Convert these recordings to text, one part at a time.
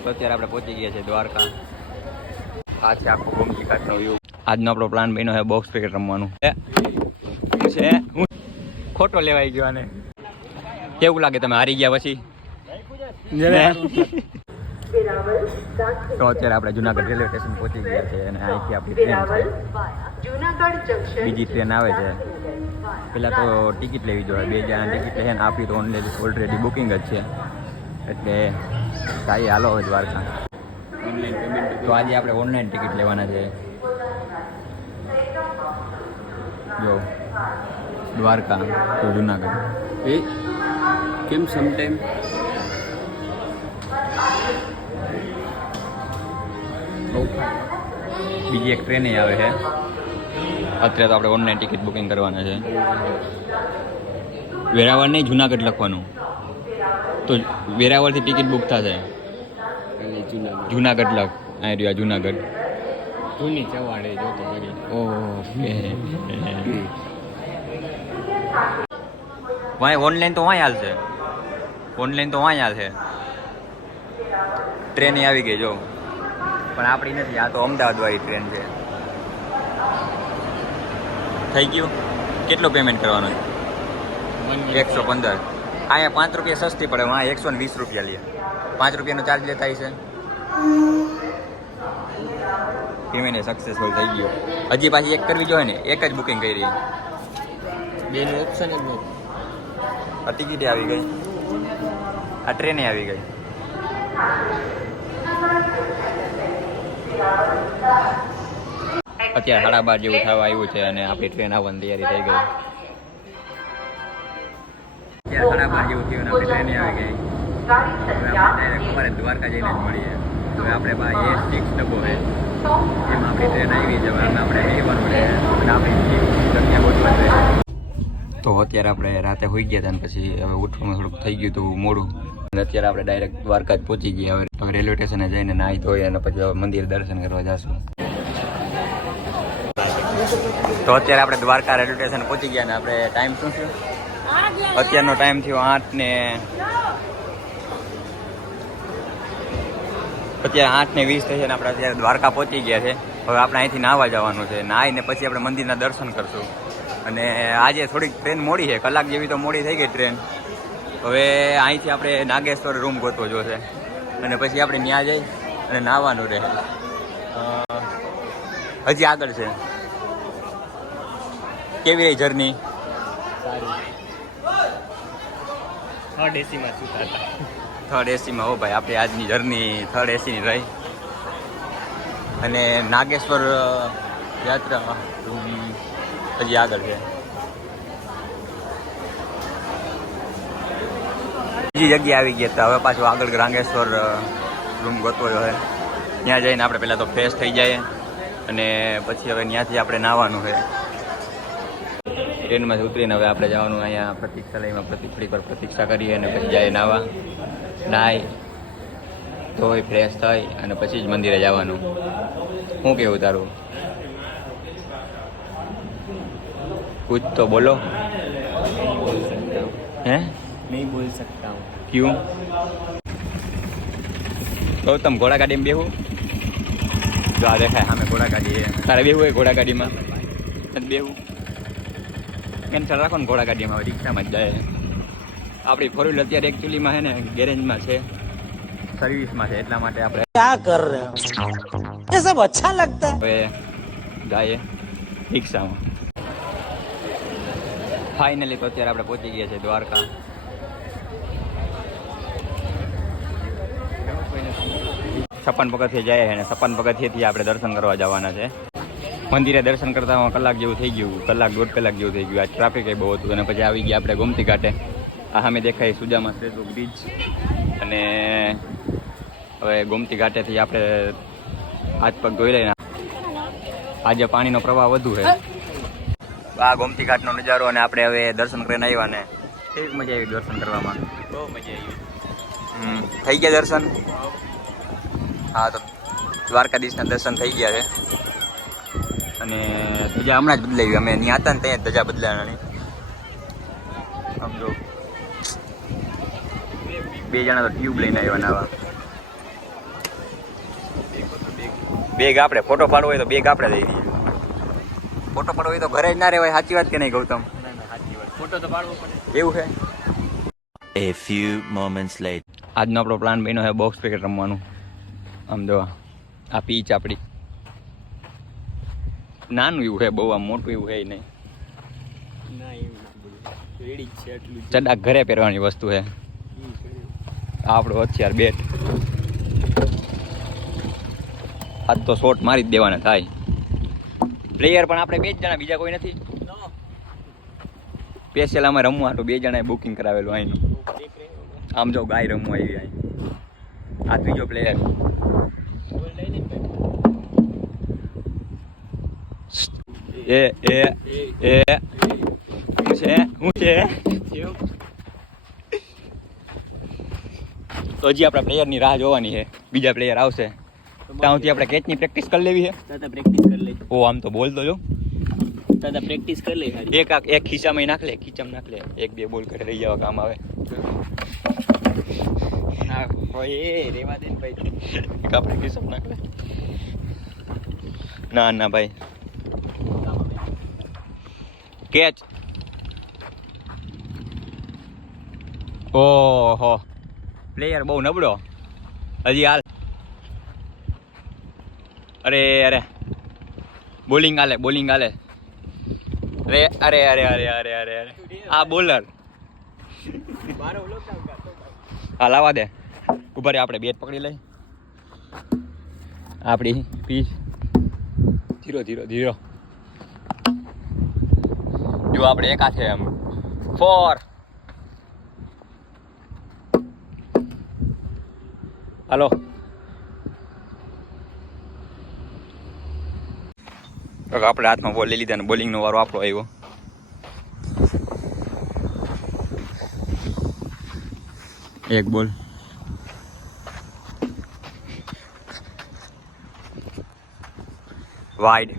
અત્યારે આપણે પહોંચી ગયા છે દ્વારકા. આ છે આખો ગોમતી ઘાટનો વ્યૂ. આજનો આપણો પ્લાન બન્યો છે બોક્સ ક્રિકેટ રમવાનું. છે હું ખોટો લેવાઈ ગયો આને. કેવું લાગે તમે હારી ગયા પછી? તો અત્યારે આપણે જુનાગઢ રેલવે સ્ટેશન પહોંચી ગયા છે અને અહીંથી આપણી ટ્રેન છે. બીજી ટ્રેન આવે છે. પહેલાં તો ટિકિટ લેવી જોઈએ. 2 જણાની ટિકિટ લે છે ને આપણી તો ઓલરેડી બુકિંગ જ છે. એટલે કાંઈ હાલો હવે દ્વારકા. તો આજે આપણે ઓનલાઈન ટિકિટ લેવાના છે. જો દ્વારકા તો જુનાગઢ એ કેમ સમટાઈમ બીજી એક ટ્રેન આવે છે. અત્યારે તો આપણે ઓનલાઈન ટિકિટ બુકિંગ કરવાના છે. વેરાવળ નહીં જુનાગઢ લખવાનું. તો વેરાવળથી ટિકિટ બુક થશે. જુનાગઢ લખ અહીં રહ્યું જુનાગઢ. જૂની ચવાડે જોતો કરી. ઓકે વાય ઓનલાઈન તો વાય હાલશે. ઓનલાઈન તો વાય હાલશે. ટ્રેન આવી ગઈ જો, પણ આપણી નથી. આ તો અમદાવાદ વાળી ટ્રેન છે. થઈ ગયું. કેટલો પેમેન્ટ કરવાનો છે? 115. અહીંયા 5 રૂપિયા સસ્તી પડે. વાં 120 રૂપિયા લે. 5 રૂપિયાનો ચાર્જ લેતા છે. પેમેન્ટ સક્સેસફુલ થઈ ગયો. હજી પાછી એક કરવી જોઈએ ને. એક જ બુકિંગ કરી. બેનું ઓપ્શન જ નથી. આ ટિકિટે આવી ગઈ. આ ટ્રેને આવી ગઈ. અત્યારે 12:30 જેવું થવા આવ્યું છે અને આપણી ટ્રેન આવવાની તૈયારી થઈ ગઈ. અત્યારે 12:30 જેવું થયું અને આપણી ટ્રેન આવી ગઈ. અમારે દ્વારકા જઈને જ મળીએ. હવે આપણે પાસે A6 ડબ્બો છે. એમાં આપણી ટ્રેન આવી છે. હવે આપણે બેસવાનું છે અને આપણી જગ્યા ગોતવા છે. તો અત્યારે આપણે રાતે હોઈ ગયા હતા અને પછી હવે ઉઠવામાં થોડુંક થઈ ગયું હતું મોડું. અને અત્યારે આપણે ડાયરેક્ટ દ્વારકા જ પહોંચી ગયા. હવે રેલવે સ્ટેશને જઈને નાહી ધોઈ અને પછી હવે મંદિર દર્શન કરવા જશું. તો અત્યારે આપણે દ્વારકા રેલવે સ્ટેશન પહોંચી ગયા ને આપણે ટાઈમ શું છે? અત્યારનો ટાઈમ થયો 8 ને અત્યારે 8:20 થઈ છે ને આપણે અત્યારે દ્વારકા પહોંચી ગયા છે. હવે આપણે અહીંથી નાહવા જવાનું છે. નાહીને પછી આપણે મંદિરના દર્શન કરશું. અને આજે થોડીક ટ્રેન મોડી છે. કલાક જેવી તો મોડી થઈ ગઈ ટ્રેન. હવે અહીંથી આપણે નાગેશ્વર રૂમ ગોતવો જોશે અને પછી આપણે ત્યાં જઈ અને નાહવાનું રહે. હજી આગળ છે. કેવી રહી જર્ની? થર્ડ એસીમાં સુતા હતા. થર્ડ એસીમાં. હો ભાઈ, આપણે આજની જર્ની થર્ડ એસીની રહી. અને નાગેશ્વર યાત્રા રૂમ હજી આગળ છે. બીજી જગ્યાએ આવી ગયા હતા. હવે પાછું આગળ નાગેશ્વર રૂમ ગોતવો હોય. ત્યાં જઈને આપણે પહેલાં તો ફ્રેશ થઈ જાય અને પછી હવે ત્યાંથી આપણે નાહવાનું છે. ટ્રેનમાંથી ઉતરીને હવે આપણે જવાનું અહીંયા પ્રતીક્ષાલયમાં થોડીક વાર પ્રતીક્ષા કરીએ અને પછી જાય નાહવા. નાહી ધોઈ ફ્રેશ થઈ અને પછી જ મંદિરે જવાનું. શું કેવું તારું? कुछ तो बोलो. हैं? नहीं बोल सकता हूँ. क्यों? गौतम घोड़ा गाड़ी में बेहू? जो आ देखा है हमें घोड़ा गाड़ी है. तारे बेहू है घोड़ा गाड़ी में? નથી બેહું. કેન્સલ રાખો ને ઘોડા ગાડીમાં. હવે રિક્ષામાં જ જાય. આપણી 4 વ્હીલ અત્યારે એકચ્યુઅલીમાં છે ને ગેરેજમાં છે, સર્વિસમાં છે. એટલા માટે આપણે क्या कर रहे हो? ये सब अच्छा लगता है. હવે જાય રિક્ષામાં. ફાઇનલી તો અત્યારે આપણે પહોંચી ગયા છે દ્વારકા. 56 પગથિયે જાય છે અને 56 પગથિયેથી આપણે દર્શન કરવા જવાના છે. મંદિરે દર્શન કરતા કલાક જેવું થઈ ગયું. કલાક 1.5 કલાક જેવું થઈ ગયું. આ ટ્રાફિક એ બહુ હતું અને પછી આવી ગયા આપણે ગોમતી ઘાટે. આ સામે દેખાય સુજામા સેતુ બ્રિજ. અને હવે ગોમતી ઘાટેથી આપણે હાથ પગ ધોઈ લઈને આજે પાણીનો પ્રવાહ વધુ છે. આ ગોમતી ઘાટનો નજારો અને આપણે હવે દર્શન કરીને આવ્યા ને કેવી મજા આવી દર્શન કરવામાં? બહુ મજા આવી. થઈ ગયા દર્શન? હા, તો દ્વારકાધીશના દર્શન થઈ ગયા છે. અને ધજા હમણાં જ બદલાવી. અમે ત્યાં હતા ને ત્યાં ધજા બદલાવાની. સમજો 2 જણા તો ટ્યુબ લઈને આવ્યા નાવા. બેગ આપણે ફોટો પાડવો હોય તો બેગ આપણે દઈ દઈએ. ફોટો પાડવો હોય તો ઘરે જ ના રહેવાય. સાચી વાત કે નહીં ગૌતમ? ના ના સાચી વાત, ફોટો તો પાડવો પડે. એવું છે. A few moments later. આજનો આપણો પ્લાન બન્યો છે બોક્સ ક્રિકેટ રમવાનું. આમ જો આ પીચ આપણી નાનું એવું છે, બહુ આમ મોટું એવું છે નહીં. ના એવું ના બોલું, રેડી જ છે એટલું જ. ચડાક ઘરે પહેરવાની વસ્તુ છે. આ આપણો અત્યારે બેટ. આજ તો શોટ મારી જ દેવાના થાય. પ્લેયર પણ આપણે 2 જ જણા, બીજા કોઈ નથી. સ્પેશિયલ અમે રમવા હાટું 2 જણાએ બુકિંગ કરાવેલું અહીંનું. આમ જો ગાય રમવા આવી અહીં. આ ત્રીજો પ્લેયર. એ એ એ હું છે તો હજી આપણા પ્લેયરની રાહ જોવાની છે. બીજા પ્લેયર આવશે ત્યાં સુધી આપણે કેચની પ્રેક્ટિસ કરી લેવી છે. દાદા પ્રેક્ટિસ કરી લે. ઓ આમ તો બોલતો જો. દાદા પ્રેક્ટિસ કરી લે. એક ખીચામાં નાખ લે, ખીચામાં નાખ લે. 1-2 બોલ ઘરે રહી જવા કામ આવે. હા ભાઈ રેવા દે ને ભાઈ. એક આપણે ખીચામાં નાખ લે. ના ના ભાઈ, કેચ. ઓહો, પ્લેયર બહુ નબળો. હજી હાલ. અરે અરે, બોલિંગ હાલે, બોલિંગ હાલે. અરે અરે અરે અરે અરે અરે અરે, આ બોલર. મારો ઓલો કામ કરતો. હા લાવા દે. ઉભા રે, આપણે બેટ પકડી લઈ. આપણી પીચ 0-0. જો આપણે એક હાથે એમ 4. હાલો. તો આપણે હાથમાં બોલ લઈ લીધા ને બોલિંગનો વારો આપણો આવ્યો. એક બોલ. વાઇડ.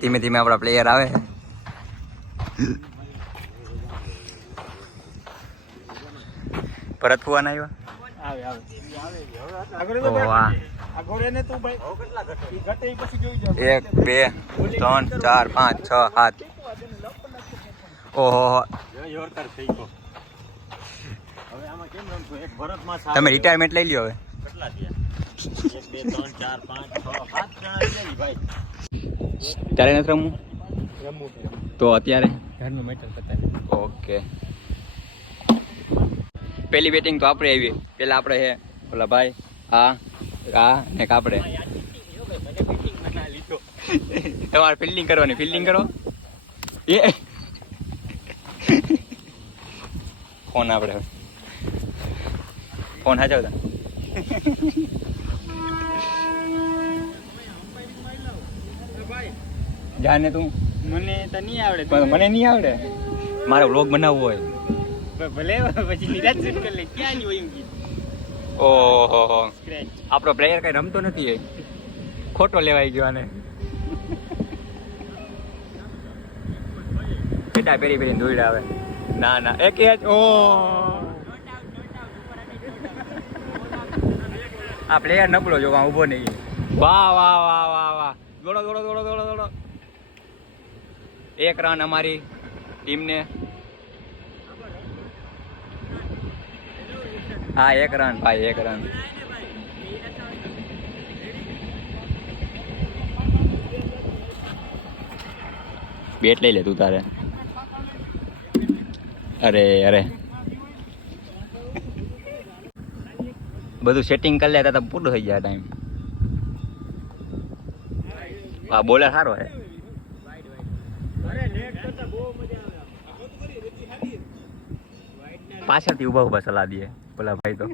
ધીમે ધીમે આપણા પ્લેયર આવે. ભરત ફુવાના આવ્યા. આવે ઓ વાહ. આગળ ને તું ભાઈ ઘટે પછી જોઈ જા. 1 2 3 4 5 6 7. ઓહો, જોરદાર થઈ ગયો. હવે આમાં કેમ રમશો? એક ભરતમાં તમે રિટાયરમેન્ટ લઈ લ્યો હવે. કેટલા થયા? 1 2 3 4 5 6 7 જણા છે ભાઈ. ત્યારે નથી રમવું રમવું તો અત્યારે. ઘરનું મેટર પતાવી. ઓકે. પહેલી બેટિંગ તો આપણે આવી. પેલા આપણે છે ઓલા ભાઈ આ ને આપણે. મને ફિટિંગ ના લીધો. તમારે ફિલ્ડિંગ કરવાની, ફિલ્ડિંગ કરો. એ ફોન આપણે ફોન હાચવતા. જાને તું. મને તો નહીં આવડે. પણ મને નહીં આવડે. મારે વ્લોગ બનાવવો હોય. ભલે પછી નિરાશ શૂટ કરી લે. ક્યાં નહીં હોય એમ કીધું. ઓહો, સ્ક્રેચ. આપણો પ્લેયર કઈ રમતો નથી. એ ખોટો લેવાઈ ગયો આને. કેટલા પેરી પેરી દોડ આવે. ના ના, એક જ. ઓ આ પ્લેયર નબળો જો ઊભો નહીં. વાહ વાહ વાહ વાહ વાહ. દોડો દોડો દોડો દોડો દોડો. 1 રન અમારી ટીમને. હા 1 રન ભાઈ, 1 રન. બેટ લઈ લે તું તારે. અરે અરે, બધું સેટિંગ કરી લેતા તો પૂરું થઈ જાય ટાઈમ. આ બોલર સારો હે. પાછળથી ઉભા ઉભા સલાહ દે પેલા ભાઈ. તો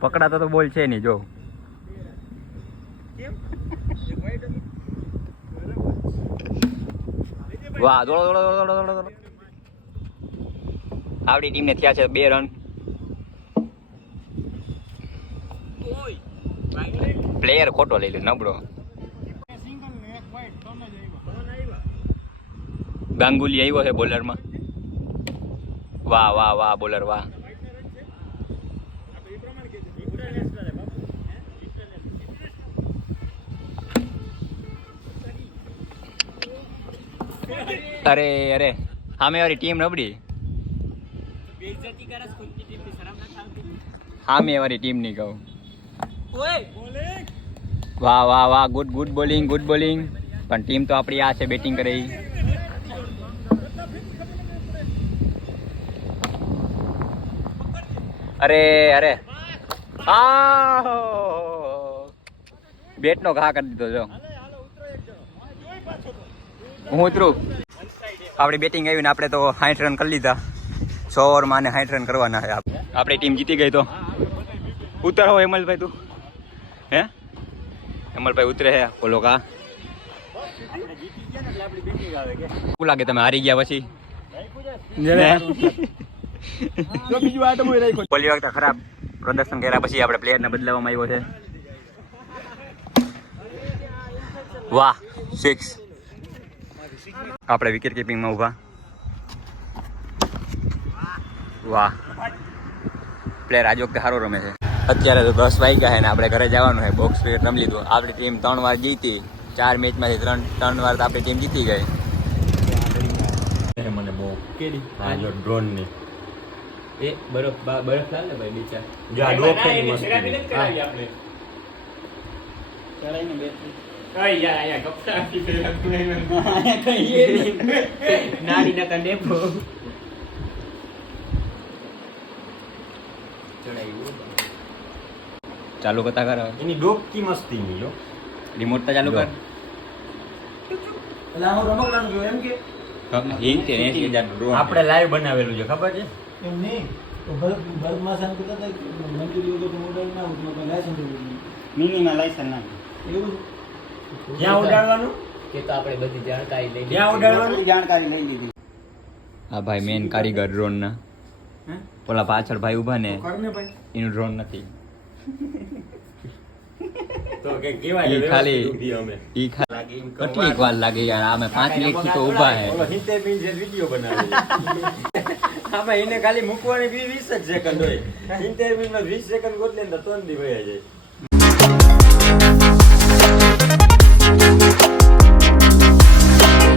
પકડાતો તો બોલ છે નહીં જો. વાહ, દોડો દોડો દોડો દોડો દોડો. આપણી ટીમને થયા છે 2 રન. પ્લેયર ખોટો લઈ લે, નબળો. ગાંગુલી આવ્યો છે બોલરમાં. વાહ વાહ વાહ બોલર વાહ. અરે અરે સામે વાળી ટીમ નબળી. સામે વાળી ટીમ ની કહું. વાહ વાહ વાહ, good good bowling, good bowling. પણ ટીમ તો આપણી આ છે બેટિંગ કરે ઈ. અરે અરે આ બેટ નો ઘા કરી દીધો જો. હું ઉતરું. આપણી બેટિંગ આવી ને આપણે તો 60 રન કરી લીધા. 100 ઓવરમાં ને 60 રન કરવાના છે. આપણી ટીમ જીતી ગઈ તો ઉતરો હેમલભાઈ તું. હે હેમલભાઈ ઉતરે હે બોલો કા. શું લાગે તમે હારી ગયા પછી? ઓલી વખતે ખરાબ પ્રદર્શન કર્યા પછી આપણે પ્લેયરને બદલાવવામાં આવ્યો છે. વાહ 6. આપણે વિકેટ કીપિંગમાં ઊભા. વાહ, પ્લેયર આજ વખતે સારો રમે છે. અત્યારે તો 10 વાગ્યા છે ને આપણે ઘરે જવાનું છે. બોક્સ ક્રિકેટ રમી લીધું. આપણી ટીમ 3 વાર જીતી. 4 મેચમાંથી 3 વાર તો આપણી ટીમ જીતી ગઈ. મને બહુ હા જો ડ્રોન ની એ બરફ બરફ લાલ ને ભાઈ બીચા જો આ ડ્રોપ છે મસ્ત આપણે ચડાઈને બેઠી કઈ યાર આયા ગપ્પા આપી દે નાડી ના કંડે પો ચડાઈ ચાલુ કરતા કર એની ડોક કી મસ્તી ની જો રિમોટ તો ચાલુ કર એટલે હું રમકડાનું જોઉં એમ કે આપણે લાઈવ બનાવેલું છે ખબર છે એમ નહીં તો ભરતમાં સાન કરતા હતા મંજૂરી વગર મોબાઈલ ના હોય તો લાયસન્સ મિનિમમ લાયસન્સ ના એવું ક્યાં ઉડાડવાનું કે તો આપણે બધી જાણકારી લઈ ક્યાં ઉડાડવાનું બધી જાણકારી લઈ લીધી હા ભાઈ મેન કારીગર ડ્રોન ના પેલા પાછળ ભાઈ ઉભા ને કરને ભાઈ એનું ડ્રોન નથી તો કે કેવાય ઈ ખાલી અમે ઈ ખાલી કેટલીક વાર લાગે યાર આમે 5 મિનિટ થી તો ઊભા હે ઓલો 70 મિનિટ જે વિડિયો બનાવેલો આમાં એને ખાલી મૂકવાની 20 જ સેકન્ડ હોય 70 મિનિટમાં 20 સેકન્ડ ગોતલે ને તો 3 દી વયા જાય